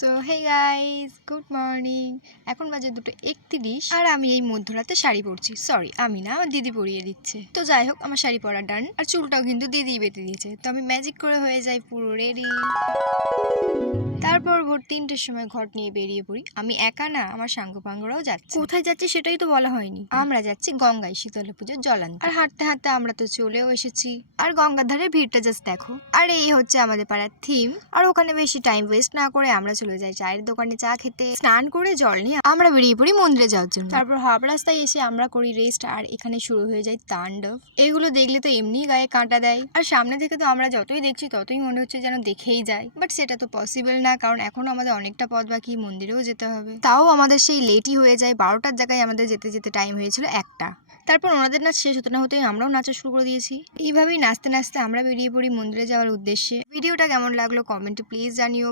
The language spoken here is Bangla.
So hey guys, good morning. এখন বাজে 2:31 আর আমি এই মধ্যরাতে শাড়ি পরছি। সরি, আমি না, আমার দিদি পরিয়ে দিচ্ছে। তো যাই হোক, আমার শাড়ি পরা ডান, আর চুলটাও কিন্তু দিদি বেঁধে দিয়েছে। তো আমি ম্যাজিক করে হয়ে যাই পুরো রেডি। তারপর ভোর 3টের সময় ঘট নিয়ে বেরিয়ে পড়ি। আমি একা না, আমার সাঙ্গপাঙ্গরাও যাচ্ছে। কোথায় যাচ্ছি সেটাই তো বলা হয়নি। আমরা যাচ্ছি গঙ্গায় শীতলা পুজোর জল আনতে। আর হাঁটতে হাঁটতে আমরা তো চলেও এসেছি। আর গঙ্গার ধারে ভিড়টা জাস্ট দেখো। আর এই হচ্ছে আমাদের পাড়ার থিম। আর ওখানে বেশি টাইম ওয়েস্ট না করে আমরা চলে যাই চায়ের দোকানে চা খেতে। স্নান করে জল নিয়ে আমরা বেরিয়ে পড়ি মন্দিরে যাওয়ার জন্য। তারপর হাফ রাস্তায় এসে আমরা করি রেস্ট, আর এখানে শুরু হয়ে যায় তাণ্ডব। এগুলো দেখলে তো এমনি গায়ে কাঁটা দেয়। আর সামনে থেকে তো আমরা যতই দেখছি ততই মনে হচ্ছে যেন দেখেই যায়, বাট সেটা তো পসিবল না, কারণ এখনো আমাদের অনেকটা পথ বাকি, মন্দিরেও যেতে হবে। তাও আমাদের সেই লেটই হয়ে যায়। 12টার জায়গায় আমাদের যেতে যেতে টাইম হয়েছিল 1টা। তারপর ওনাদের নাচ শেষ হতে না হতেই আমরাও নাচা শুরু করে দিয়েছি। এইভাবেই নাচতে নাচতে আমরা বেরিয়ে পড়ি মন্দিরে যাওয়ার উদ্দেশ্যে। ভিডিওটা কেমন লাগলো কমেন্টে প্লিজ জানিও।